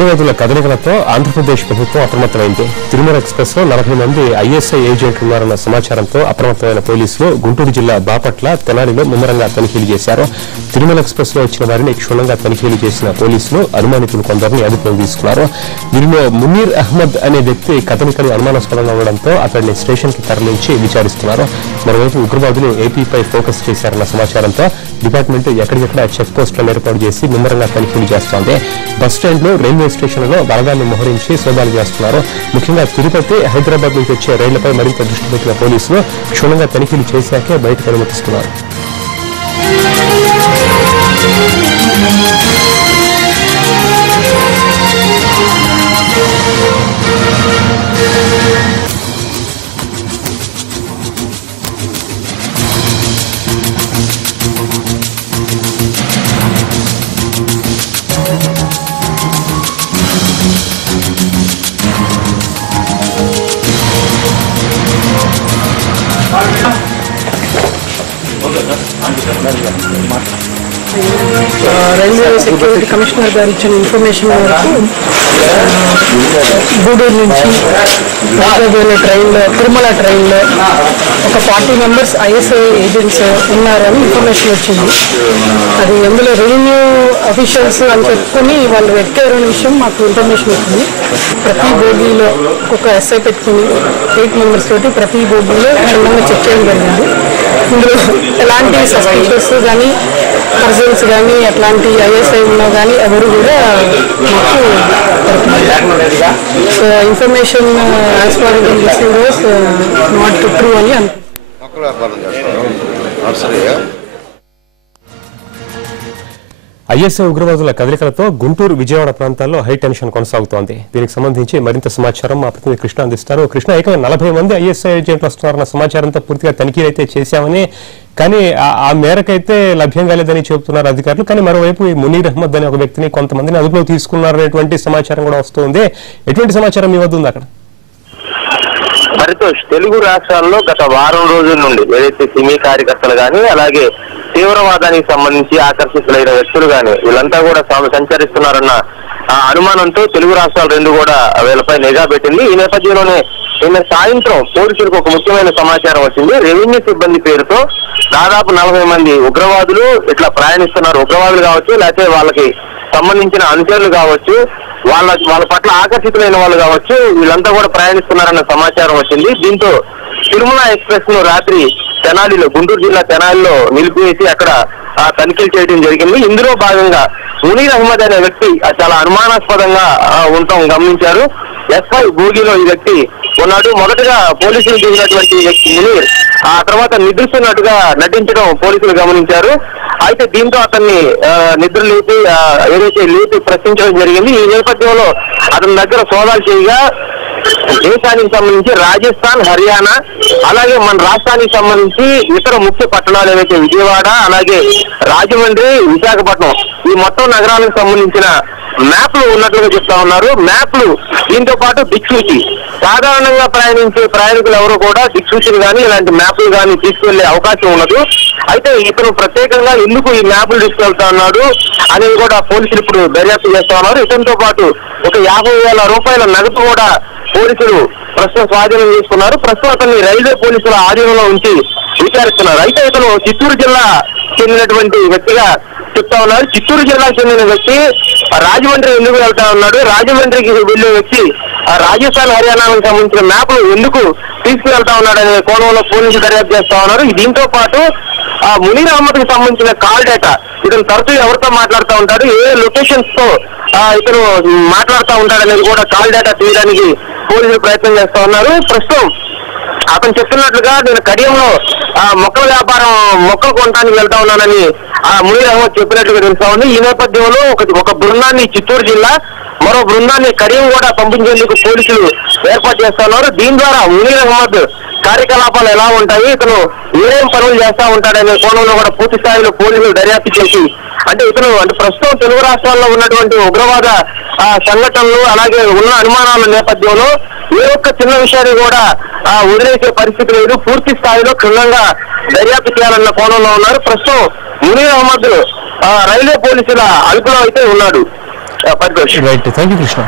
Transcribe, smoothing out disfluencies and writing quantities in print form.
ఉగ్రవాదుల కదలికలతో ఆంధ్రప్రదేశ్ ప్రభుత్వం అప్రమత్తమైంది. తిరుమల ఎక్స్ప్రెస్ లో 40 మంది ఐఎస్ఐ ఏజెంట్లు ఉన్నారన్న సమాచారంతో అప్రమత్తమైన పోలీసులు గుంటూరు జిల్లా బాపట్ల, తెనాలిలో ముమ్మరంగా తనిఖీలు చేశారు. తిరుమల ఎక్స్ప్రెస్ లో వచ్చిన వారిని క్షుణ్ణంగా తనిఖీలు చేసిన పోలీసులు అనుమానితులు కొందరిని అదుపులోకి తీసుకున్నారు. వీరిలో మునీర్ అహ్మద్ అనే వ్యక్తి కదలికలు అనుమానాస్పదంగా ఉండడంతో అతడిని స్టేషన్ కి తరలించి విచారిస్తున్నారు. మరోవైపు ఉగ్రవాదులు ఏపీపై ఫోకస్ చేశారన్న సమాచారంతో డిపార్ట్మెంట్ ఎక్కడికెక్కడ చెక్ పోస్టులను ఏర్పాటు చేసి ముమ్మరంగా తనిఖీలు చేస్తోంది. బస్టాండ్ లో, రైల్వే స్టేషన్లలో బలగాన్ని మోహరించి సోదాలు చేస్తున్నారు. ముఖ్యంగా తిరుపతి, హైదరాబాద్ నుంచి వచ్చే రైళ్లపై మరింత దృష్టి పెట్టిన పోలీసులు క్షుణ్ణంగా తనిఖీలు చేశాకే బయటకు అనుమతిస్తున్నారు. రైల్వే సెక్యూరిటీ కమిషనర్ గారు ఇచ్చిన ఇన్ఫర్మేషన్ మేరకు గూడూరు నుంచి రాజధాని ట్రైన్లో, తిరుమల ట్రైన్లో ఒక 40 మెంబర్స్ ఐఎస్ఐ ఏజెంట్స్ ఉన్నారని ఇన్ఫర్మేషన్ వచ్చింది. అది అందులో రెవెన్యూ అఫీషియల్స్ అని చెప్పుకొని వాళ్ళు వెతికారనే విషయం మాకు ఇన్ఫర్మేషన్ వచ్చింది. ప్రతి బోగీలో ఒక్కొక్క ఎస్ఐ పెట్టుకుని 8 మెంబర్స్ తోటి ప్రతి బోగీలో క్షుణ్ణంగా చెక్ చేయడం జరిగింది. ఇందులో ఎలాంటి సస్పిషియస్ కానీ, పర్సన్స్ కానీ, ఎట్లాంటి ఐఎస్ఐ ఉన్నా కానీ ఎవరు కూడా మాకు so information as per receivers not true అని ఐఎస్ఐ ఉగ్రవాదుల కదలికలతో గుంటూరు, విజయవాడ ప్రాంతాల్లో హై టెన్షన్ కొనసాగుతోంది. దీనికి సంబంధించి మరింత సమాచారం మా ప్రతినిధి కృష్ణ అందిస్తారు. కృష్ణ, ఏకంగా 40 మంది ఐఎస్ఐ ఏజెంట్లు వస్తున్నారన్న సమాచారంతో పూర్తిగా తనిఖీలు అయితే చేశామని, కానీ ఆ మేరకైతే లభ్యం కాలేదని చెబుతున్నారు అధికారులు. కానీ మరోవైపు ఈ మునీర్ అహ్మద్ అనే ఒక వ్యక్తిని కొంతమందిని అదుపులో తీసుకున్నారనేటువంటి సమాచారం కూడా వస్తుంది. ఎటువంటి సమాచారం మీ వద్ద ఉంది అక్కడ? పరితోష్, తెలుగు రాష్ట్రాల్లో గత వారం రోజుల నుండి ఏదైతే సినీ కార్యకర్తలు కానీ, అలాగే తీవ్రవాదానికి సంబంధించి ఆకర్షితులైన వ్యక్తులు కానీ వీళ్ళంతా కూడా సంచరిస్తున్నారన్న అనుమానంతో తెలుగు రాష్ట్రాలు రెండు కూడా వీళ్ళపై నిఘా పెట్టింది. ఈ నేపథ్యంలోనే నిన్న సాయంత్రం పోలీసులకు ఒక ముఖ్యమైన సమాచారం వచ్చింది. రెవెన్యూ సిబ్బంది పేరుతో దాదాపు 40 మంది ఉగ్రవాదులు ఇట్లా ప్రయాణిస్తున్నారు. ఉగ్రవాదులు కావచ్చు, లేకపోతే వాళ్ళకి సంబంధించిన అనుచరులు కావచ్చు, వాళ్ళ పట్ల ఆకర్షితులైన వాళ్ళు కావచ్చు, వీళ్ళంతా కూడా ప్రయాణిస్తున్నారన్న సమాచారం వచ్చింది. దీంతో తిరుమల ఎక్స్ప్రెస్ ను రాత్రి తెనాలిలో, గుంటూరు జిల్లా తెనాలిలో నిలిపివేసి అక్కడ తనిఖీలు చేయడం జరిగింది. ఇందులో భాగంగా మునీర్ అహ్మద్ అనే వ్యక్తి చాలా అనుమానాస్పదంగా ఉండటం గమనించారు. ఎస్ఐ బోగిలో ఈ వ్యక్తి ఉన్నాడు. మొదటగా పోలీసులు దిగినటువంటి వ్యక్తి మునీర్ ఆ తర్వాత నిద్రిస్తున్నట్టుగా నటించడం పోలీసులు గమనించారు. అయితే దీంతో అతన్ని నిద్ర లేపి ఏదైతే లేపి ప్రశ్నించడం జరిగింది. ఈ నేపథ్యంలో అతని దగ్గర సోదాలు చేయగా దేశానికి సంబంధించి రాజస్థాన్, హర్యానా, అలాగే మన రాష్ట్రానికి సంబంధించి ఇతర ముఖ్య పట్టణాలు ఏవైతే విజయవాడ, అలాగే రాజమండ్రి, విశాఖపట్నం, ఈ మొత్తం నగరాలకు సంబంధించిన మ్యాప్లు ఉన్నట్లుగా చెప్తా ఉన్నారు. మ్యాప్లు దీంతో పాటు దిక్సూచి, సాధారణంగా ప్రయాణించే ప్రయాణికులు ఎవరు కూడా దిక్సూచిలు కానీ ఇలాంటి మ్యాప్లు కానీ తీసుకెళ్లే అవకాశం ఉండదు. అయితే ఇతను ప్రత్యేకంగా ఎందుకు ఈ మ్యాప్లు తీసుకెళ్తా ఉన్నాడు అనేది కూడా పోలీసులు ఇప్పుడు దర్యాప్తు చేస్తా ఉన్నారు. ఇతనితో పాటు ఒక 50,000 రూపాయల నగదు కూడా పోలీసులు ప్రస్తుతం స్వాధీనం చేసుకున్నారు. ప్రస్తుతం అతన్ని రైల్వే పోలీసుల ఆధీనంలో ఉంచి విచారిస్తున్నారు. అయితే ఇతను చిత్తూరు జిల్లా చెందినటువంటి వ్యక్తిగా చెప్తా ఉన్నారు. చిత్తూరు జిల్లాకు చెందిన వ్యక్తి రాజమండ్రి ఎందుకు వెళ్తా ఉన్నాడు, రాజమండ్రికి వెళ్లే వ్యక్తి రాజస్థాన్, హర్యానాకు సంబంధించిన మ్యాప్లు ఎందుకు తీసుకువెళ్తా ఉన్నాడు అనే కోణంలో పోలీసులు దర్యాప్తు చేస్తా ఉన్నారు. దీంతో పాటు మునీర్ అహ్మద్ కి సంబంధించిన కాల్ డేటా, ఇతను తరచూ ఎవరితో మాట్లాడుతూ ఉంటాడు, ఏ లొకేషన్స్ తో ఇతను మాట్లాడుతూ ఉంటాడు అనేది కూడా కాల్ డేటా తీయడానికి పోలీసులు ప్రయత్నం చేస్తా ఉన్నారు. ప్రస్తుతం అతను చెప్తున్నట్లుగా నేను కడియంలో మొక్కల వ్యాపారం, మొక్కలు కొనడానికి వెళ్తా ఉన్నానని మునీర్ అహ్మద్ చెప్పినట్లుగా తెలుస్తా ఉంది. ఈ నేపథ్యంలో ఒక బృందాన్ని చిత్తూరు జిల్లా, మరో బృందాన్ని కడియం కూడా పంపించేందుకు పోలీసులు ఏర్పాటు చేస్తా ఉన్నారు. దీని ద్వారా మునీర్ అహ్మద్ కార్యకలాపాలు ఎలా ఉంటాయి, ఇతను ఏమేం పనులు చేస్తా ఉంటాడనే కోణంలో కూడా పూర్తి స్థాయిలో పోలీసులు దర్యాప్తు చేసి, అంటే ప్రస్తుతం తెలుగు రాష్ట్రాల్లో ఉన్నటువంటి ఉగ్రవాద సంఘటనలు, అలాగే ఉన్న అనుమానాల నేపథ్యంలో ఏ ఒక్క చిన్న విషయాన్ని కూడా వదిలేసే పరిస్థితి లేదు. పూర్తి స్థాయిలో క్షుణ్ణంగా దర్యాప్తు చేయాలన్న కోణంలో ఉన్నారు. ప్రస్తుతం మునీర్ అహ్మద్ రైల్వే పోలీసుల అదుపులో అయితే ఉన్నాడు. Right, thank you Krishna.